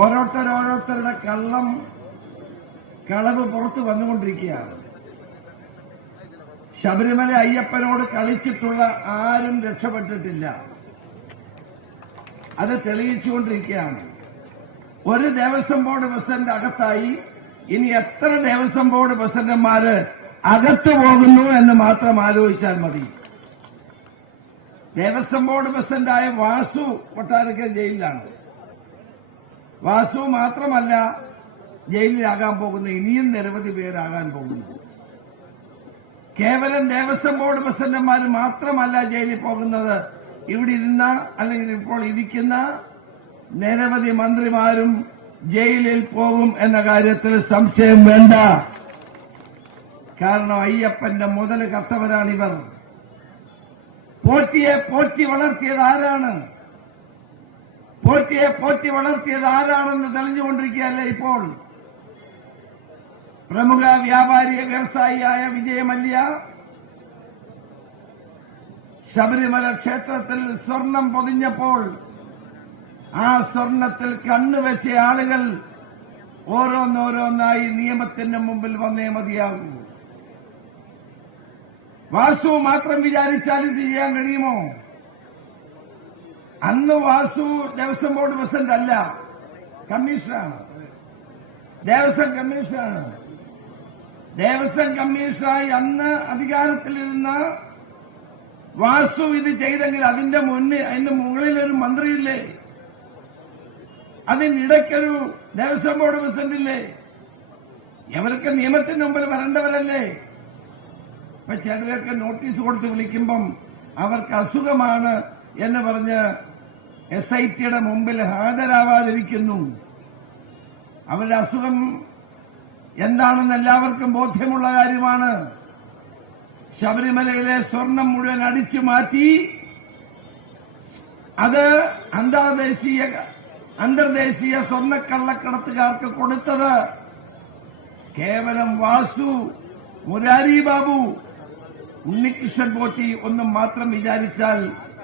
ഓരോരുത്തരോരോരുത്തരുടെ കള്ളം കളവ് പുറത്ത് വന്നുകൊണ്ടിരിക്കുകയാണ് ശബരിമല അയ്യപ്പനോട് കളിച്ചിട്ടുള്ള ആരും രക്ഷപ്പെട്ടിട്ടില്ല അത് തെളിയിച്ചുകൊണ്ടിരിക്കുകയാണ് ഒരു ദേവസ്വം ബോർഡ് പ്രസിഡന്റ് അകത്തായി ഇനി എത്ര ദേവസ്വം ബോർഡ് പ്രസിഡന്റുമാര് അകത്തു പോകുന്നു എന്ന് മാത്രം ആലോചിച്ചാൽ മതി ദേവസ്വം ബോർഡ് പ്രസിഡന്റായ വാസു കൊട്ടാരക്കൽ ജയിലിലാണ് വാസു മാത്രമല്ല ജയിലിലാകാൻ പോകുന്ന ഇനിയും നിരവധി പേരാകാൻ പോകുന്നു കേവലം ദേവസ്വം ബോർഡ് പ്രസിഡന്റുമാർ മാത്രമല്ല ജയിലിൽ പോകുന്നത് ഇവിടെ ഇരുന്ന അല്ലെങ്കിൽ ഇപ്പോൾ ഇരിക്കുന്ന നിരവധി മന്ത്രിമാരും ജയിലിൽ പോകും എന്ന കാര്യത്തിൽ സംശയം വേണ്ട കാരണം അയ്യപ്പന്റെ മുതൽ കത്തവരാണിവർ പോറ്റിയെ പോറ്റി വളർത്തിയത് ആരാണ് പോറ്റിയെ പോറ്റി വളർത്തിയത് ആരാണെന്ന് തെളിഞ്ഞുകൊണ്ടിരിക്കുകയല്ലേ ഇപ്പോൾ പ്രമുഖ വ്യാപാരി വ്യവസായിയായ വിജയമല്യ ശബരിമല ക്ഷേത്രത്തിൽ സ്വർണം പൊതിഞ്ഞപ്പോൾ ആ സ്വർണത്തിൽ കണ്ണുവെച്ച ആളുകൾ ഓരോന്നോരോന്നായി നിയമത്തിന്റെ മുമ്പിൽ വന്നേ മതിയാകൂ വാസു മാത്രം വിചാരിച്ചാൽ ഇത് ചെയ്യാൻ കഴിയുമോ അന്ന് വാസു ദേവസ്വം ബോർഡ് പ്രസിഡന്റ് അല്ല കമ്മീഷണറാണ് ദേവസ്വം കമ്മീഷണറാണ് ദേവസ്വം കമ്മീഷണറായി അന്ന് അധികാരത്തിലിരുന്ന വാസു ഇത് ചെയ്തെങ്കിൽ അതിന്റെ മുന്നിൽ അതിന്റെ മുകളിൽ ഒരു മന്ത്രിയില്ലേ അതിനിടയ്ക്കൊരു ദേവസ്വം ബോർഡ് പ്രസിഡന്റ് ഇല്ലേ ഇവർക്ക് നിയമത്തിന് മുമ്പിൽ വരേണ്ടവരല്ലേ ഇപ്പൊ ചിലരൊക്കെ നോട്ടീസ് കൊടുത്ത് വിളിക്കുമ്പം അവർക്ക് അസുഖമാണ് എന്ന് പറഞ്ഞ് എസ് ഐ ടിയുടെ മുമ്പിൽ ഹാജരാവാതിരിക്കുന്നു അവരുടെ അസുഖം എന്താണെന്ന് എല്ലാവർക്കും ബോധ്യമുള്ള കാര്യമാണ് ശബരിമലയിലെ സ്വർണം മുഴുവൻ അടിച്ചു മാറ്റി അത് അന്തർദേശീയ അന്തർദേശീയ സ്വർണ്ണക്കള്ളക്കടത്തുകാർക്ക് കൊടുത്തത് കേവലം വാസു മുരാരി ബാബു ഉണ്ണികൃഷ്ണൻ പോറ്റി ഒന്നും മാത്രം വിചാരിച്ചാൽ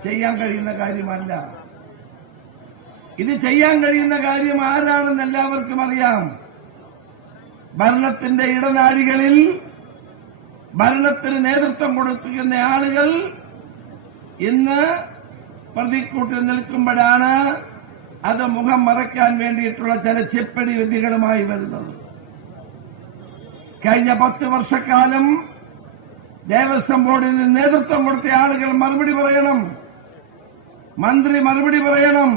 ചെയ്യാൻ കഴിയുന്ന കാര്യമല്ല ഇത് ചെയ്യാൻ കഴിയുന്ന കാര്യം ആരാണെന്ന് എല്ലാവർക്കും അറിയാം ഭരണത്തിന്റെ ഇടനാഴികളിൽ ഭരണത്തിന് നേതൃത്വം കൊടുത്തിരിക്കുന്ന ആളുകൾ ഇന്ന് പ്രതിക്കൂട്ടിൽ നിൽക്കുമ്പോഴാണ് അത് മുഖം മറയ്ക്കാൻ വേണ്ടിയിട്ടുള്ള ചില ചെപ്പടി വിധികളുമായി വരുന്നത് കഴിഞ്ഞ പത്ത് വർഷക്കാലം ദേവസ്വം ബോർഡിന് നേതൃത്വം കൊടുത്ത ആളുകൾ മറുപടി പറയണം മന്ത്രി മറുപടി പറയണം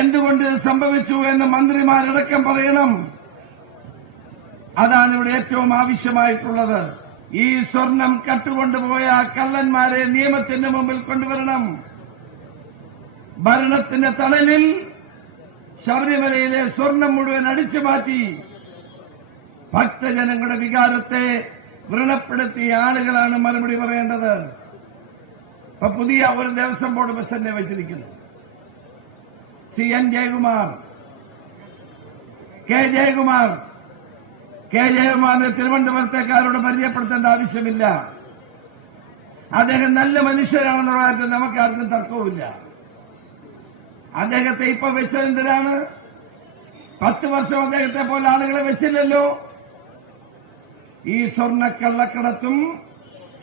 എന്തുകൊണ്ട് സംഭവിച്ചു എന്ന് മന്ത്രിമാരടക്കം പറയണം അതാണ് ഇവിടെ ഏറ്റവും ആവശ്യമായിട്ടുള്ളത് ഈ സ്വർണം കട്ടുകൊണ്ടുപോയ കള്ളന്മാരെ നിയമത്തിന്റെ മുമ്പിൽ കൊണ്ടുവരണം ഭരണത്തിന്റെ തണലിൽ ശബരിമലയിലെ സ്വർണം മുഴുവൻ അടിച്ചു മാറ്റി ഭക്തജനങ്ങളുടെ വികാരത്തെ വ്രണപ്പെടുത്തിയ ആളുകളാണ് മറുപടി പറയേണ്ടത് ഇപ്പൊ പുതിയ ഒരു ദേവസ്വം ബോർഡ് തന്നെ വെച്ചിരിക്കുന്നു C N Jayakumar K Jayakumar K ജയകുമാറിനെ തിരുവനന്തപുരത്തേക്കാരോട് പരിചയപ്പെടുത്തേണ്ട ആവശ്യമില്ല അദ്ദേഹം നല്ല മനുഷ്യരാണെന്നുള്ള കാര്യത്തിൽ നമുക്കാർക്കും തർക്കവുമില്ല അദ്ദേഹത്തെ ഇപ്പൊ വെച്ചതെന്തിനാണ് പത്ത് വർഷം അദ്ദേഹത്തെ പോലെ ആളുകളെ വെച്ചില്ലല്ലോ ഈ സ്വർണ്ണക്കള്ളക്കടത്തും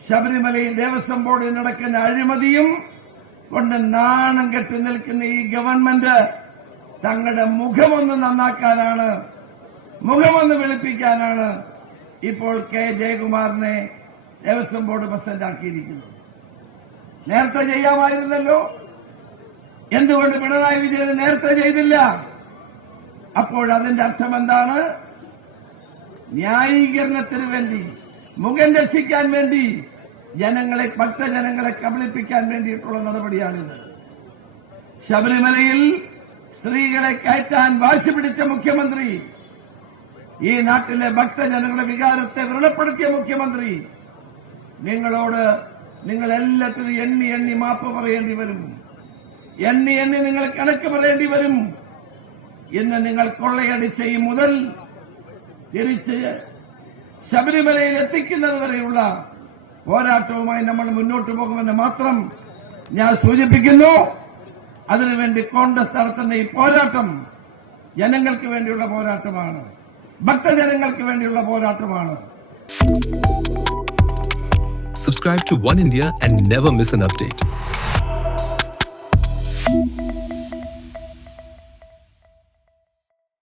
ശബരിമലയിൽ ദേവസ്വം ബോർഡിൽ നടക്കുന്ന അഴിമതിയും കൊണ്ട് നാണം കെട്ടി നിൽക്കുന്ന ഈ ഗവൺമെന്റ് തങ്ങളുടെ മുഖമൊന്ന് നന്നാക്കാനാണ് മുഖമൊന്ന് വെളുപ്പിക്കാനാണ് ഇപ്പോൾ കെ ജയകുമാറിനെ ദേവസ്വം ബോർഡ് പ്രസിഡന്റ് ആക്കിയിരിക്കുന്നത് നേരത്തെ ചെയ്യാമായിരുന്നല്ലോ എന്തുകൊണ്ട് പിണറായി വിജയൻ നേരത്തെ ചെയ്തില്ല അപ്പോൾ അതിന്റെ അർത്ഥം എന്താണ് ന്യായീകരണത്തിന് വേണ്ടി മുഖം രക്ഷിക്കാൻ വേണ്ടി ജനങ്ങളെ ഭക്തജനങ്ങളെ കബളിപ്പിക്കാൻ വേണ്ടിയിട്ടുള്ള നടപടിയാണിത് ശബരിമലയിൽ സ്ത്രീകളെ കയറ്റാൻ വാശി പിടിച്ച മുഖ്യമന്ത്രി ഈ നാട്ടിലെ ഭക്തജനങ്ങളുടെ വികാരത്തെ വൃണപ്പെടുത്തിയ മുഖ്യമന്ത്രി നിങ്ങളോട് നിങ്ങൾ എല്ലാത്തിനും എണ്ണി എണ്ണി മാപ്പ് പറയേണ്ടി വരും എണ്ണി എണ്ണി നിങ്ങൾ കണക്ക് പറയേണ്ടി വരും ഇന്ന് നിങ്ങൾ കൊള്ളയടിച്ച ഈ മുതൽ തിരിച്ച് ശബരിമലയിൽ എത്തിക്കുന്നത് വരെയുള്ള പോരാട്ടവുമായി നമ്മൾ മുന്നോട്ട് പോകുമെന്ന് മാത്രം ഞാൻ സൂചിപ്പിക്കുന്നു അതിനുവേണ്ടി കോൺഗ്രസ് നടത്തുന്ന ഈ പോരാട്ടം ജനങ്ങൾക്ക് വേണ്ടിയുള്ള പോരാട്ടമാണ് ഭക്തജനങ്ങൾക്ക് വേണ്ടിയുള്ള പോരാട്ടമാണ് Subscribe to One India and never miss an update.